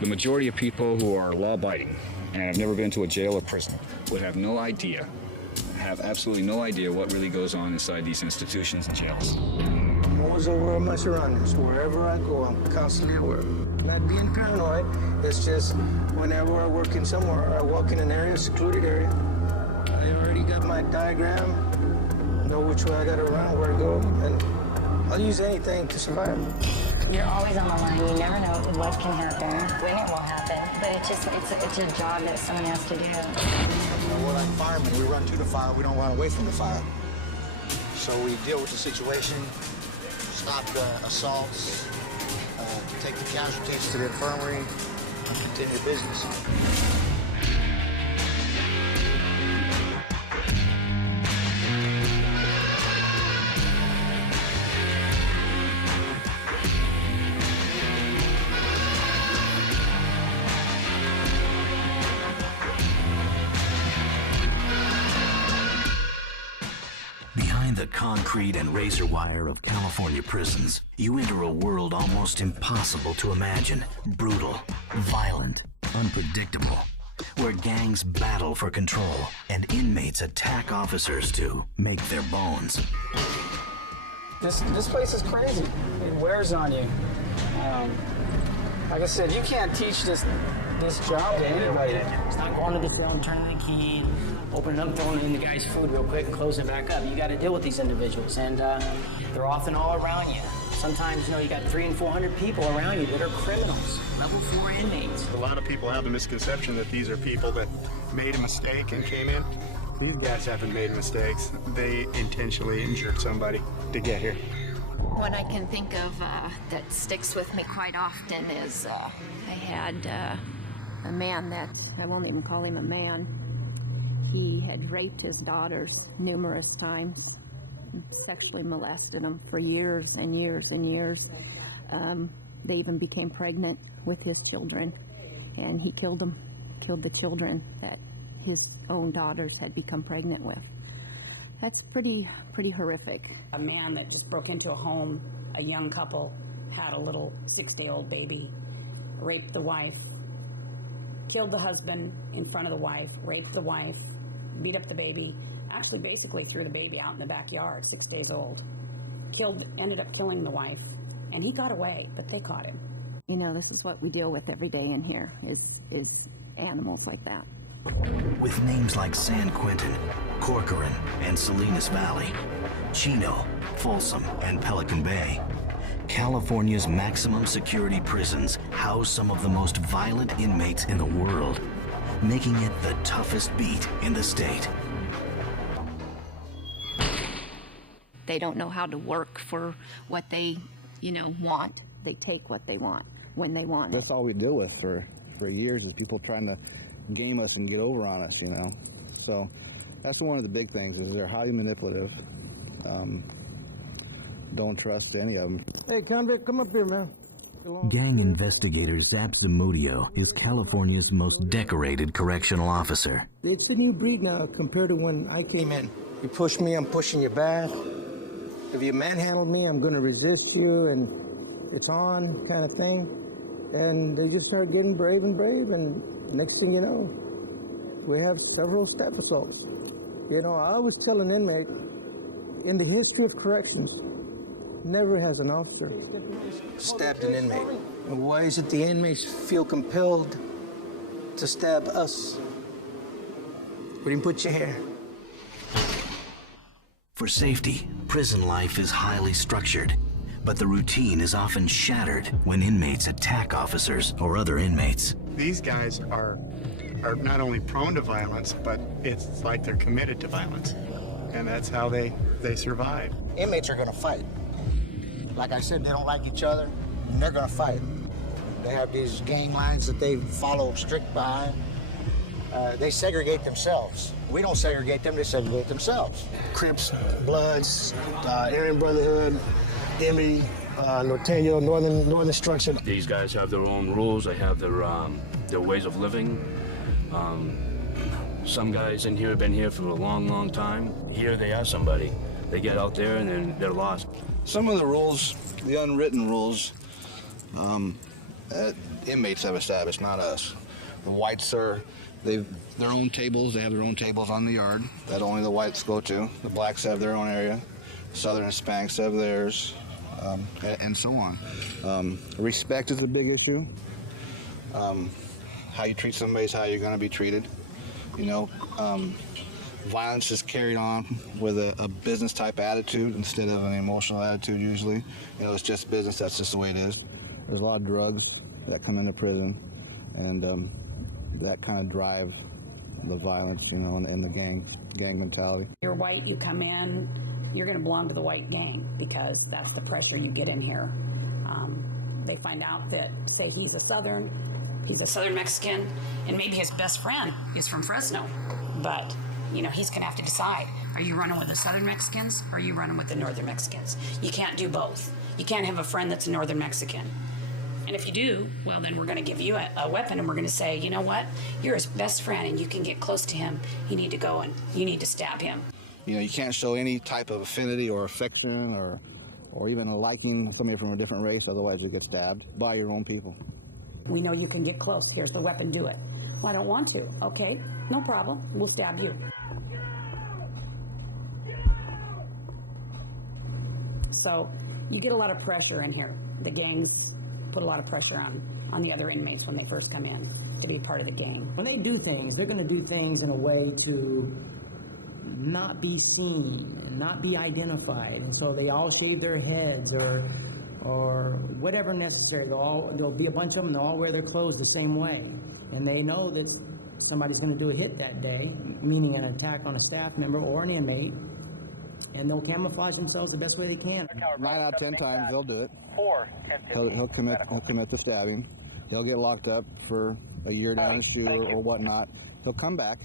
The majority of people who are law-abiding and have never been to a jail or prison would have no idea, have absolutely no idea what really goes on inside these institutions and jails. I'm always aware of my surroundings. Wherever I go, I'm constantly aware. Not being paranoid, it's just whenever I work in somewhere, I walk in an area, secluded area, I already got my diagram, know which way I gotta run, where to go, and I'll use anything to survive. You're always on the line. You never know what can happen, when it will happen. But it's a job that someone has to do. We're like firemen. We run to the fire. We don't run away from the fire. So we deal with the situation, stop the assaults, take the casualties to the infirmary, and continue business. Behind the concrete and razor wire of California prisons, you enter a world almost impossible to imagine. Brutal, violent, unpredictable, where gangs battle for control and inmates attack officers to make their bones. This place is crazy. It wears on you. Like I said, you can't teach this job to anybody. It's not going to the jail and turning the key, opening up, throwing in the guy's food real quick and closing it back up. You got to deal with these individuals, and they're often all around you. Sometimes, you got 300 and 400 people around you that are criminals, level 4 inmates. A lot of people have the misconception that these are people that made a mistake and came in. These guys haven't made mistakes. They intentionally injured somebody to get here. What I can think of that sticks with me quite often is I had a man that, I won't even call him a man, he had raped his daughters numerous times, sexually molested them for years and years and years. They even became pregnant with his children, and he killed them, killed the children that his own daughters had become pregnant with. That's pretty horrific. A man that just broke into a home, a young couple, had a little 6-day-old baby, raped the wife, killed the husband in front of the wife, raped the wife, beat up the baby, actually basically threw the baby out in the backyard, 6 days old. Ended up killing the wife, and he got away, but they caught him. This is what we deal with every day in here, is animals like that. With names like San Quentin, Corcoran, and Salinas Valley, Chino, Folsom, and Pelican Bay, California's maximum security prisons house some of the most violent inmates in the world, making it the toughest beat in the state. They don't know how to work for what they, want. They take what they want when they want it. That's all we deal with for years, is people trying to game us and get over on us, So that's one of the big things, is they're highly manipulative. Don't trust any of them. Hey, convict, come up here, man. Gang investigator Zap Zamudio is California's most decorated correctional officer. It's a new breed now compared to when I came in. You push me, I'm pushing you back. If you manhandle me, I'm going to resist you, and it's on kind of thing. And they just start getting brave, and next thing you know, we have several step assaults. I always tell an inmate, in the history of corrections, never has an officer stabbed an inmate. And why is it the inmates feel compelled to stab us? We didn't put you here. For safety, prison life is highly structured, but the routine is often shattered when inmates attack officers or other inmates. These guys are not only prone to violence, but it's like they're committed to violence. And that's how they survive. Inmates are going to fight. Like I said, they don't like each other, and they're going to fight. They have these gang lines that they follow strict by. They segregate themselves. We don't segregate them, they segregate themselves. Crips, Bloods, Aryan Brotherhood, Emmy, Norteño, Northern Structure. These guys have their own rules. They have their ways of living. Some guys in here have been here for a long, long time. Here they are somebody. They get out there and then they're lost. Some of the rules, the unwritten rules, inmates have established, not us. The whites are, they've their own tables. They have their own tables on the yard that only the whites go to. The blacks have their own area. Southern Hispanics have theirs, and so on. Respect is a big issue. How you treat somebody is how you're going to be treated. You know, violence is carried on with a business type attitude instead of an emotional attitude usually. You know, it's just business, that's just the way it is. There's a lot of drugs that come into prison, and that kind of drive the violence, you know, and the gang mentality. You're white, you come in, you're going to belong to the white gang because that's the pressure you get in here. They find out that, say he's a Southern Mexican, and maybe his best friend is from Fresno, but you know, he's going to have to decide, are you running with the Southern Mexicans or are you running with the Northern Mexicans? You can't do both. You can't have a friend that's a Northern Mexican. And if you do, well, then we're going to give you a weapon and we're going to say, you know what, you're his best friend and you can get close to him. You need to go and you need to stab him. You know, you can't show any type of affinity or affection or even liking somebody from a different race, otherwise you get stabbed by your own people. We know you can get close. Here's the weapon, do it. Well, I don't want to. Okay, no problem. We'll stab you. So you get a lot of pressure in here. The gangs put a lot of pressure on the other inmates when they first come in to be part of the gang. When they do things, they're going to do things in a way to not be seen and not be identified. And so they all shave their heads or whatever necessary. There'll be a bunch of them, they'll all wear their clothes the same way. And they know that somebody's going to do a hit that day, meaning an attack on a staff member or an inmate, and they'll camouflage themselves the best way they can. 9 out of 10 times they'll do it. He'll commit the stabbing. He'll get locked up for a year down his shoe or whatnot. He'll come back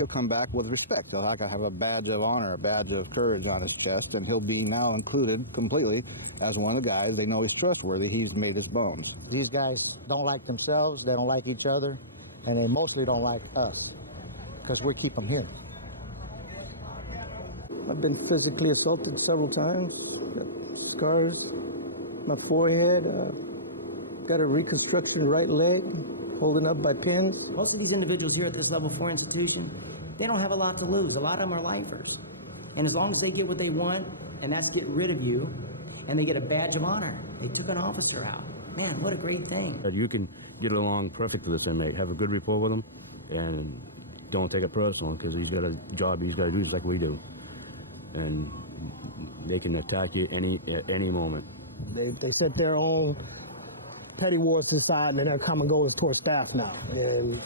with respect. He'll have a badge of honor, a badge of courage on his chest, and he'll be now included completely as one of the guys. They know he's trustworthy. He's made his bones. These guys don't like themselves, they don't like each other, and they mostly don't like us because we keep them here. I've been physically assaulted several times. Got scars, my forehead, got a reconstruction right leg, holding up by pins. Most of these individuals here at this level 4 institution, they don't have a lot to lose. A lot of them are lifers. And as long as they get what they want, and that's get rid of you, and they get a badge of honor. They took an officer out. Man, what a great thing. You can get along perfect with this inmate, have a good rapport with him, and don't take it personal because he's got a job he's got to do just like we do. And they can attack you at any moment. They set their own petty wars aside, and their common goal is towards staff now. And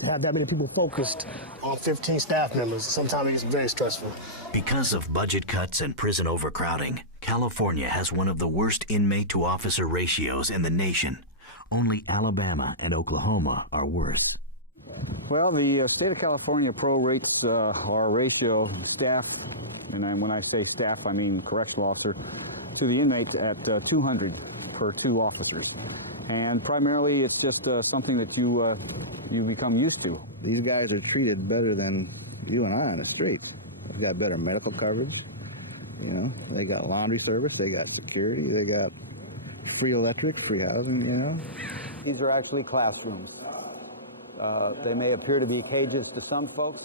to have that many people focused on 15 staff members, sometimes it's very stressful. Because of budget cuts and prison overcrowding, California has one of the worst inmate-to-officer ratios in the nation. Only Alabama and Oklahoma are worse. Well, the state of California prorates our ratio staff, and when I say staff, I mean correctional officer, to the inmates at 200 per 2 officers. And primarily, it's just something that you become used to. These guys are treated better than you and I on the streets. They've got better medical coverage. You know, they got laundry service, they got security, they got free electric, free housing, you know. These are actually classrooms. They may appear to be cages to some folks,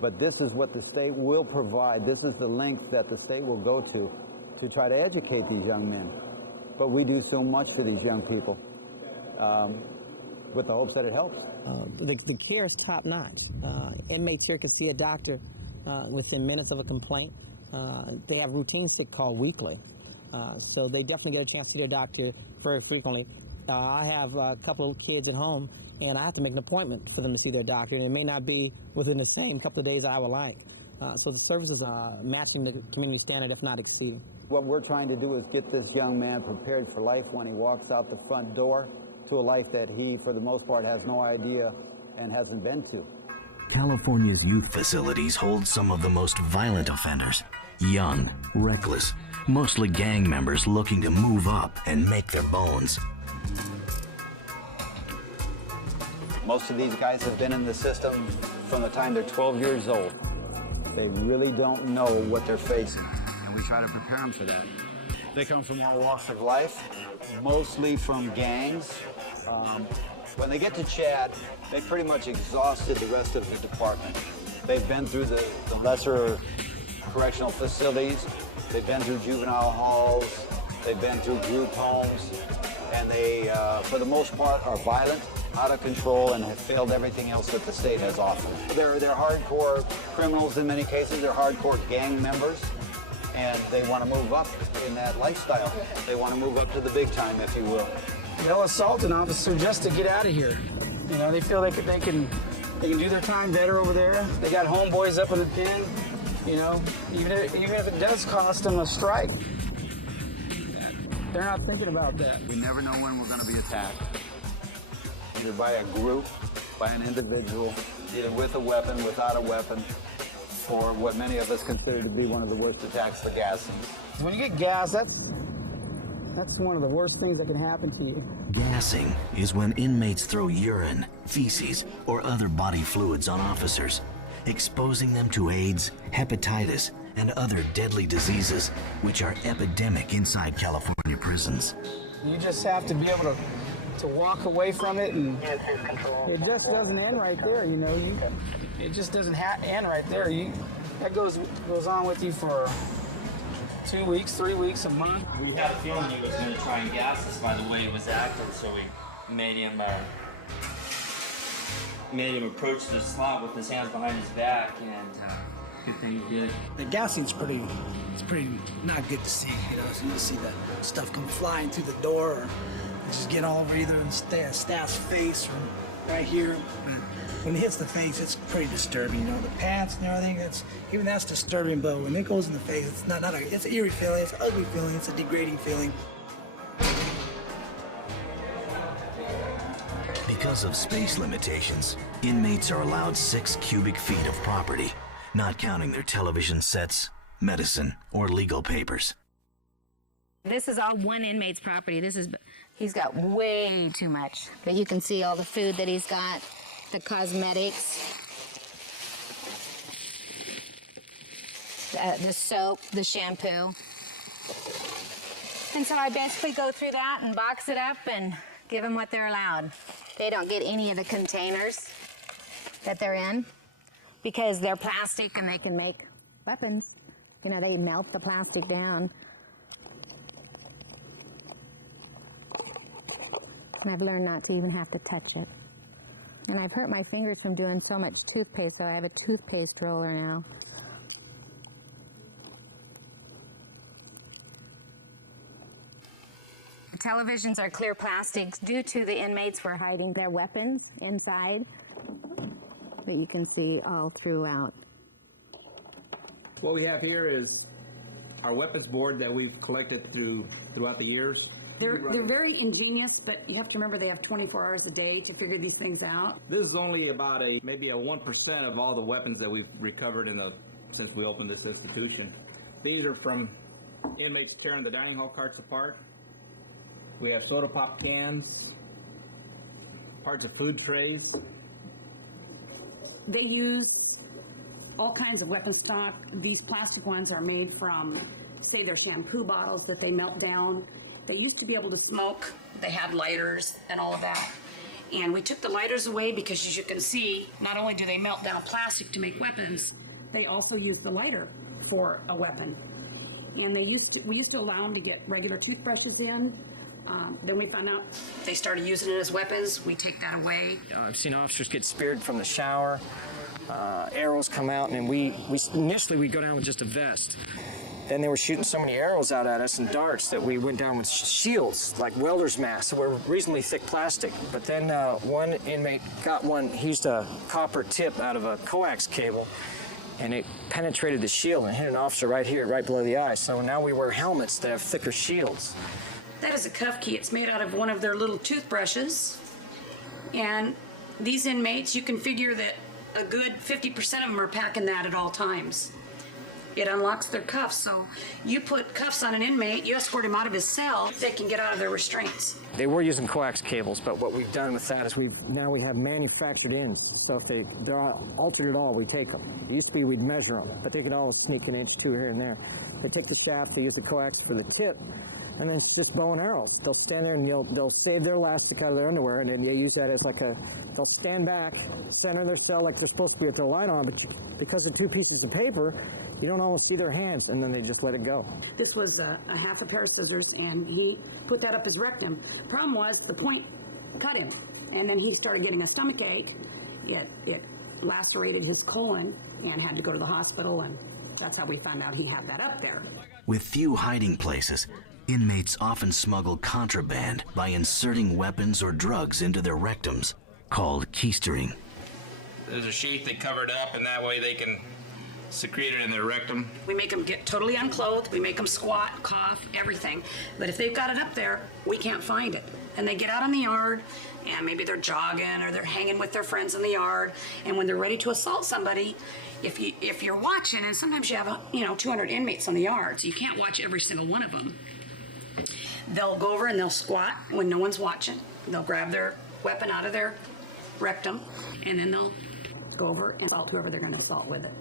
but this is what the state will provide. This is the length that the state will go to try to educate these young men. But we do so much for these young people with the hopes that it helps. The care is top-notch. Inmates here can see a doctor within minutes of a complaint. They have routines they call weekly, so they definitely get a chance to see their doctor very frequently. I have a couple of kids at home, and I have to make an appointment for them to see their doctor, and it may not be within the same couple of days I would like. So the services are matching the community standard, if not exceeding. What we're trying to do is get this young man prepared for life when he walks out the front door to a life that he, for the most part, has no idea and hasn't been to. California's youth facilities hold some of the most violent offenders. Young, reckless, mostly gang members looking to move up and make their bones. Most of these guys have been in the system from the time they're 12 years old. They really don't know what they're facing, and we try to prepare them for that. They come from all walks of life, mostly from gangs. When they get to Chad, they pretty much exhausted the rest of the department. They've been through the lesser correctional facilities, they've been through juvenile halls, they've been through group homes, and they, for the most part, are violent, out of control, and have failed everything else that the state has offered. They're hardcore criminals in many cases, they're hardcore gang members, and they want to move up in that lifestyle. They want to move up to the big time, if you will. They'll assault an officer just to get out of here. You know, they feel they can do their time better over there. They got homeboys up in the pen. You know, even if it does cost them a strike, they're not thinking about that. We never know when we're going to be attacked. Either by a group, by an individual, either with a weapon, without a weapon, or what many of us consider to be one of the worst attacks, the gassing. When you get gassed, that's one of the worst things that can happen to you. Gassing is when inmates throw urine, feces, or other body fluids on officers, exposing them to AIDS, hepatitis, and other deadly diseases, which are epidemic inside California prisons. You just have to be able to walk away from it, and it just doesn't end right there, you know. It just doesn't end right there. That goes on with you for 2 weeks, 3 weeks, a month. We had a feeling he was going to try and gas us by the way he was acting, so we made him approach the slot with his hands behind his back, and good thing he did. The gassing's pretty not good to see, you know. So you see the stuff come flying through the door, or just get all over either in staff's face or right here. But when it hits the face, it's pretty disturbing, you know, the pants and everything. That's disturbing, but when it goes in the face, it's it's an eerie feeling, it's an ugly feeling, it's a degrading feeling. Because of space limitations, inmates are allowed 6 cubic feet of property, not counting their television sets, medicine, or legal papers. This is all one inmate's property. He's got way too much. But you can see all the food that he's got, the cosmetics, the soap, the shampoo. And so I basically go through that and box it up and give them what they're allowed. They don't get any of the containers that they're in because they're plastic and they can make weapons. You know, they melt the plastic down. And I've learned not to even have to touch it. And I've hurt my fingers from doing so much toothpaste, so I have a toothpaste roller now. The televisions are clear plastics due to the inmates were hiding their weapons inside that you can see all throughout. What we have here is our weapons board that we've collected throughout the years. They're very ingenious, but you have to remember they have 24 hours a day to figure these things out. This is only about maybe a 1% of all the weapons that we've recovered since we opened this institution. These are from inmates tearing the dining hall carts apart. We have soda pop cans, parts of food trays. They use all kinds of weapon stock. These plastic ones are made from, say, their shampoo bottles that they melt down. They used to be able to smoke. They had lighters and all of that. And we took the lighters away because, as you can see, not only do they melt down plastic to make weapons, they also use the lighter for a weapon. And we used to allow them to get regular toothbrushes in. Then we found out they started using it as weapons. We take that away. I've seen officers get speared from the shower. Arrows come out, and we initially we'd go down with just a vest. Then they were shooting so many arrows out at us and darts that we went down with shields, like welder's masks, that were reasonably thick plastic. But then one inmate got one, he used a copper tip out of a coax cable, and it penetrated the shield and hit an officer right here, right below the eye. So now we wear helmets that have thicker shields. That is a cuff key. It's made out of one of their little toothbrushes. And these inmates, you can figure that a good 50% of them are packing that at all times. It unlocks their cuffs, so you put cuffs on an inmate, you escort him out of his cell, they can get out of their restraints. They were using coax cables, but what we've done with that is now we have manufactured ends. So if they're altered at all, we take them. It used to be we'd measure them, but they could all sneak an inch, 2 here and there. They take the shaft, they use the coax for the tip, and then it's just bow and arrows. They'll stand there and they'll save their elastic out of their underwear, and then they use that as like they'll stand back, center their cell like they're supposed to be with their light on, but because of 2 pieces of paper, you don't almost see their hands, and then they just let it go. This was a half a pair of scissors, and he put that up his rectum. Problem was, the point cut him, and then he started getting a stomach ache. It lacerated his colon and had to go to the hospital, and that's how we found out he had that up there. With few hiding places, inmates often smuggle contraband by inserting weapons or drugs into their rectums, called keistering. There's a sheath they covered up, and that way they can secrete it in their rectum. We make them get totally unclothed. We make them squat, cough, everything. But if they've got it up there, we can't find it. And they get out in the yard, and maybe they're jogging or they're hanging with their friends in the yard. And when they're ready to assault somebody, if you're watching, and sometimes you have 200 inmates on the yard, so you can't watch every single one of them. They'll go over and they'll squat when no one's watching. They'll grab their weapon out of their rectum, and then they'll go over and assault whoever they're going to assault with it.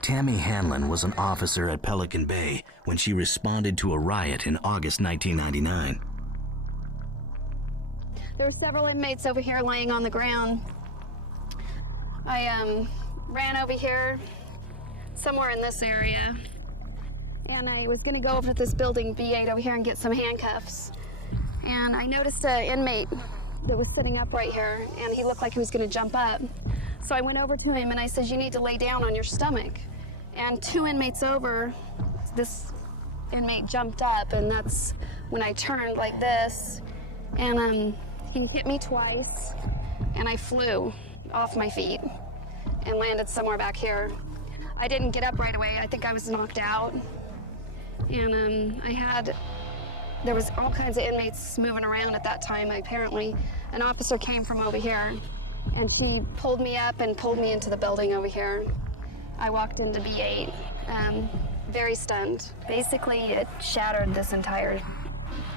Tammy Hanlon was an officer at Pelican Bay when she responded to a riot in August 1999. There were several inmates over here laying on the ground. I ran over here, somewhere in this area, and I was gonna go over to this building, B8 over here, and get some handcuffs. And I noticed an inmate that was sitting up right here, and he looked like he was gonna jump up. So I went over to him and I said, "You need to lay down on your stomach." And 2 inmates over, this inmate jumped up, and that's when I turned like this, and he hit me twice, and I flew off my feet and landed somewhere back here. I didn't get up right away. I think I was knocked out. And there was all kinds of inmates moving around at that time. Apparently, an officer came from over here, and she pulled me up and pulled me into the building over here. I walked into B8, very stunned. Basically, it shattered this entire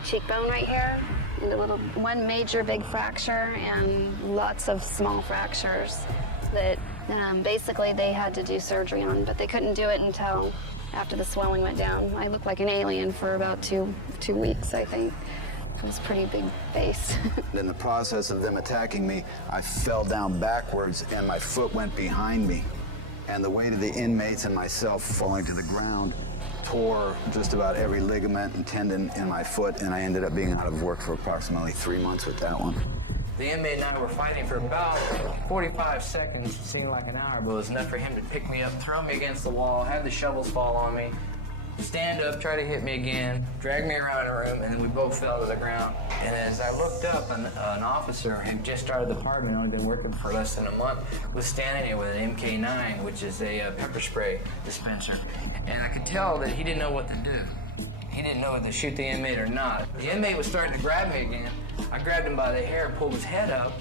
cheekbone right here into one major big fracture and lots of small fractures that basically they had to do surgery on, but they couldn't do it until after the swelling went down. I looked like an alien for about two weeks, I think. It was a pretty big face. In the process of them attacking me, I fell down backwards and my foot went behind me. And the weight of the inmates and myself falling to the ground tore just about every ligament and tendon in my foot, and I ended up being out of work for approximately 3 months with that one. The inmate and I were fighting for about 45 seconds. It seemed like an hour, but it was enough for him to pick me up, throw me against the wall, have the shovels fall on me, stand up, try to hit me again, drag me around the room, and then we both fell to the ground. And as I looked up, an officer who just started the department, only been working for less than a month, was standing there with an MK9, which is a pepper spray dispenser. And I could tell that he didn't know what to do. He didn't know whether to shoot the inmate or not. The inmate was starting to grab me again. I grabbed him by the hair, pulled his head up,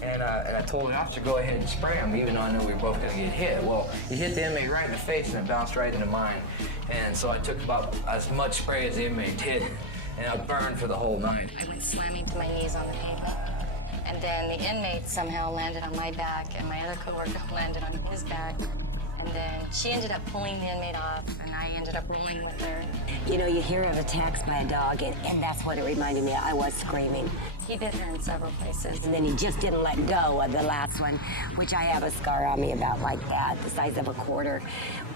and I told the officer, go ahead and spray him, even though I knew we were both going to get hit. Well, he hit the inmate right in the face, and it bounced right into mine. And so I took about as much spray as the inmate did, and I burned for the whole night. I went slamming to my knees on the pavement. And then the inmate somehow landed on my back, and my other coworker landed on his back. And then she ended up pulling the inmate off, and I ended up rolling with her. You know, you hear of attacks by a dog, and that's what it reminded me of. I was screaming. He bit her in several places. And then he just didn't let go of the last one, which I have a scar on me about like that, the size of a quarter,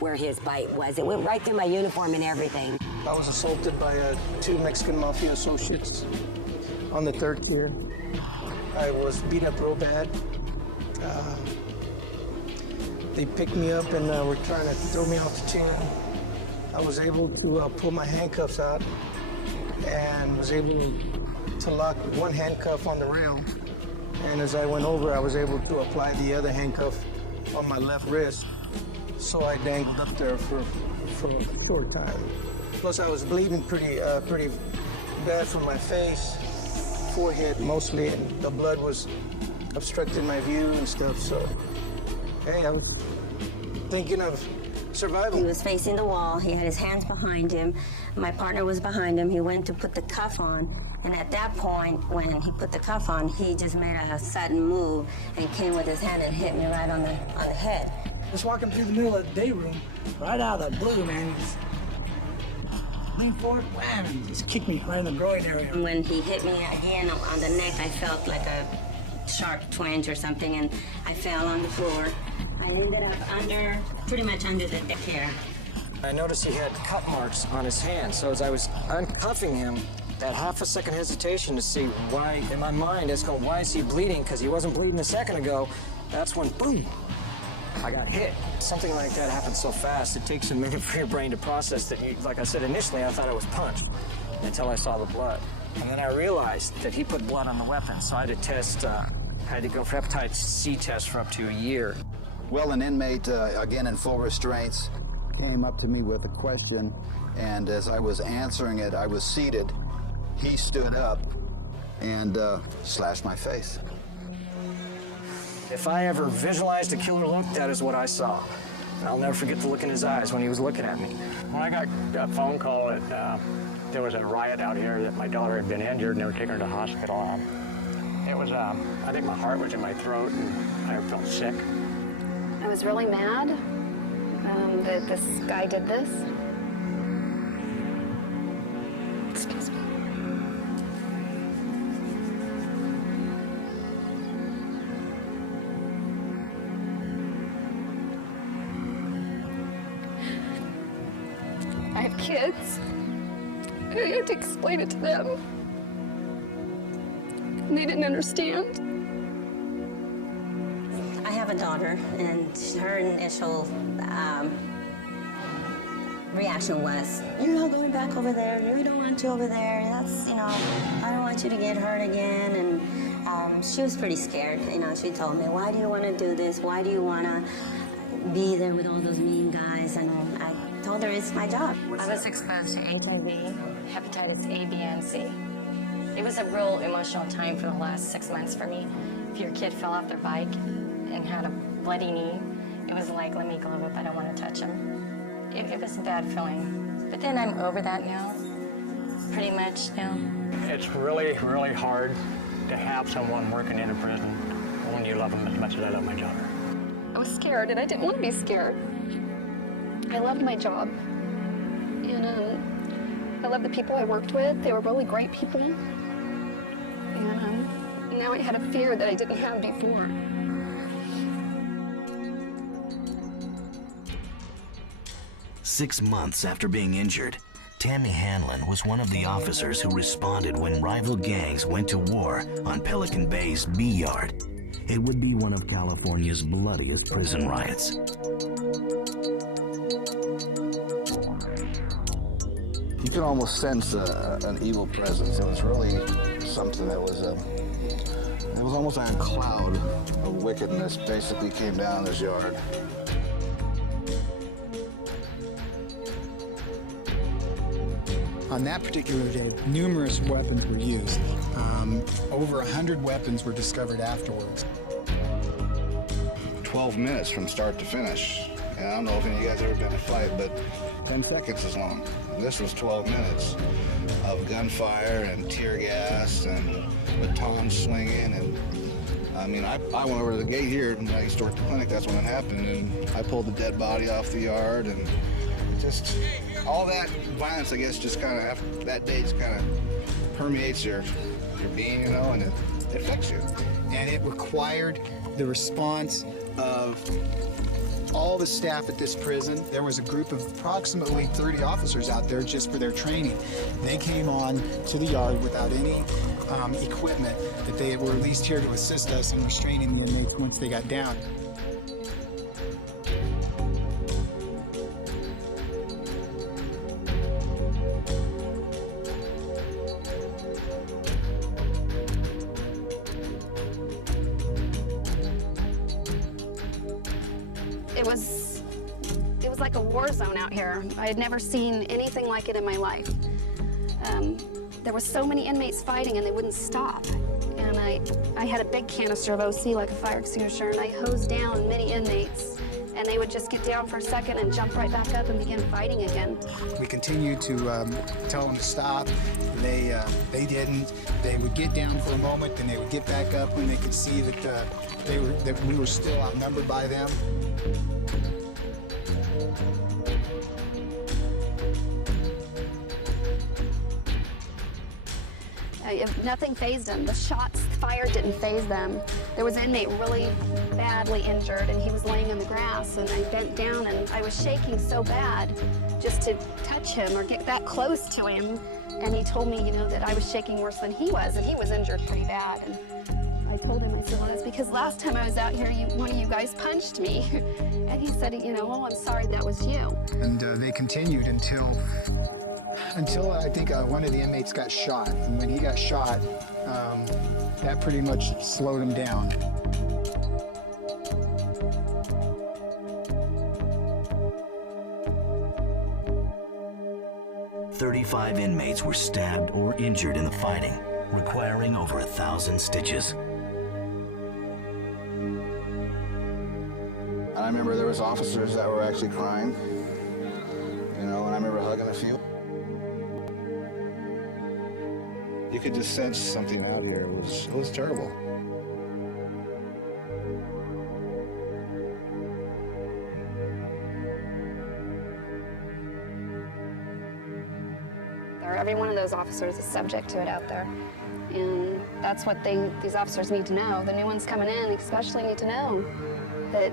where his bite was. It went right through my uniform and everything. I was assaulted by 2 Mexican Mafia associates on the 3rd tier. I was beat up real bad. They picked me up and were trying to throw me off the chain. I was able to pull my handcuffs out and was able to lock one handcuff on the rail. And as I went over, I was able to apply the other handcuff on my left wrist. So I dangled up there for a short time. Plus I was bleeding pretty bad from my face, forehead mostly, and the blood was obstructing my view and stuff, so hey, I was thinking of survival. He was facing the wall. He had his hands behind him. My partner was behind him. He went to put the cuff on, And at that point, when he put the cuff on, he just made a sudden move and came with his hand and hit me right on the head. Just walking through the middle of the day room, right out of the blue, man. He just leaned forward, wham, and just kicked me right in the groin area. When he hit me again on the neck, I felt like a sharp twinge or something, and I fell on the floor. I ended up pretty much under the deck here. I noticed he had cut marks on his hand, so as I was uncuffing him, that half a second hesitation to see why, in my mind, it's going, why is he bleeding? Because he wasn't bleeding a second ago. That's when, boom, I got hit. Something like that happens so fast, it takes a minute for your brain to process that. Like I said, initially I thought I was punched until I saw the blood. And then I realized that he put blood on the weapon, so I had to test, had to go for hepatitis C test for up to a year. Well, an inmate, again in full restraints, came up to me with a question, and as I was answering it, I was seated. He stood up and slashed my face. If I ever visualized a killer look, that is what I saw. And I'll never forget the look in his eyes when he was looking at me. When I got a phone call that there was a riot out here, that my daughter had been injured and they were taking her to the hospital, it was, I think my heart was in my throat and I felt sick. I was really mad that this guy did this. Excuse me. I have kids, and I had to explain it to them, and they didn't understand. I have a daughter, and her initial reaction was, "You're not going back over there. You don't want to over there. That's, I don't want you to get hurt again." And she was pretty scared. She told me, "Why do you want to do this? Why do you want to be there with all those mean guys?" And I told her it's my job. I was exposed to HIV, hepatitis A, B, and C. It was a real emotional time for the last 6 months for me. If your kid fell off their bike and had a bloody knee, it was like, let me glove up, I don't want to touch him. It was a bad feeling. But then I'm over that now, pretty much now. It's really, really hard to have someone working in a prison when you love them as much as I love my daughter. I was scared, and I didn't want to be scared. I loved my job, and I loved the people I worked with. They were really great people, and now I had a fear that I didn't have before. Six months after being injured, Tammy Hanlon was one of the officers who responded when rival gangs went to war on Pelican Bay's B Yard. It would be one of California's bloodiest prison riots. You can almost sense an evil presence. It was really something that was, it was almost like a cloud of wickedness basically came down this yard. On that particular day, numerous weapons were used. Over 100 weapons were discovered afterwards. 12 minutes from start to finish. And I don't know if any of you guys ever been in a fight, but 10 seconds is long. And this was 12 minutes of gunfire and tear gas and batons swinging. And I mean, I went over to the gate here and I used to work the clinic. That's when it happened. And I pulled the dead body off the yard, and just all that violence, I guess, just kind of after that day just kind of permeates your being, and it affects you. And it required the response of all the staff at this prison. There was a group of approximately 30 officers out there just for their training. They came on to the yard without any equipment, that they were at least here to assist us in restraining the inmates once they got down. It was like a war zone out here. I had never seen anything like it in my life. There were so many inmates fighting and they wouldn't stop. And I had a big canister of OC, like a fire extinguisher, and I hosed down many inmates. and they would just get down for a second and jump right back up and begin fighting again. We continued to tell them to stop. They didn't. They would get down for a moment, then they would get back up when they could see that we were still outnumbered by them. Nothing fazed them. The shots fired didn't faze them. There was an inmate really badly injured, and he was laying on the grass, and I bent down, and I was shaking so bad just to touch him or get that close to him. And he told me, you know, that I was shaking worse than he was, and he was injured pretty bad. And I told him, I said, well, that's because last time I was out here, one of you guys punched me. And he said, you know, oh, I'm sorry, that was you. And they continued until I think one of the inmates got shot. And when he got shot, that pretty much slowed him down. "35 inmates were stabbed or injured in the fighting, requiring over 1,000 stitches. I remember there was officers that were actually crying, you know, and I remember hugging a few. You could just sense something out here. It was terrible. Every one of those officers is subject to it out there. And that's what these officers need to know. The new ones coming in especially need to know that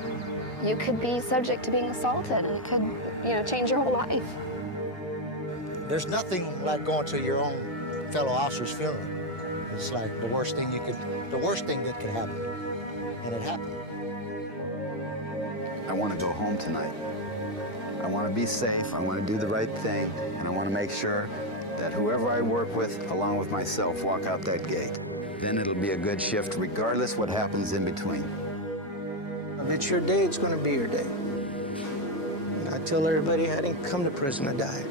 you could be subject to being assaulted, and it could, you know, change your whole life. There's nothing like going to your own fellow officer's funeral. It's like the worst thing that could happen. And it happened. I want to go home tonight. I want to be safe, I want to do the right thing, and I want to make sure that whoever I work with, along with myself, walk out that gate. Then it'll be a good shift, regardless what happens in between. If it's your day, it's going to be your day. I tell everybody I didn't come to prison to die.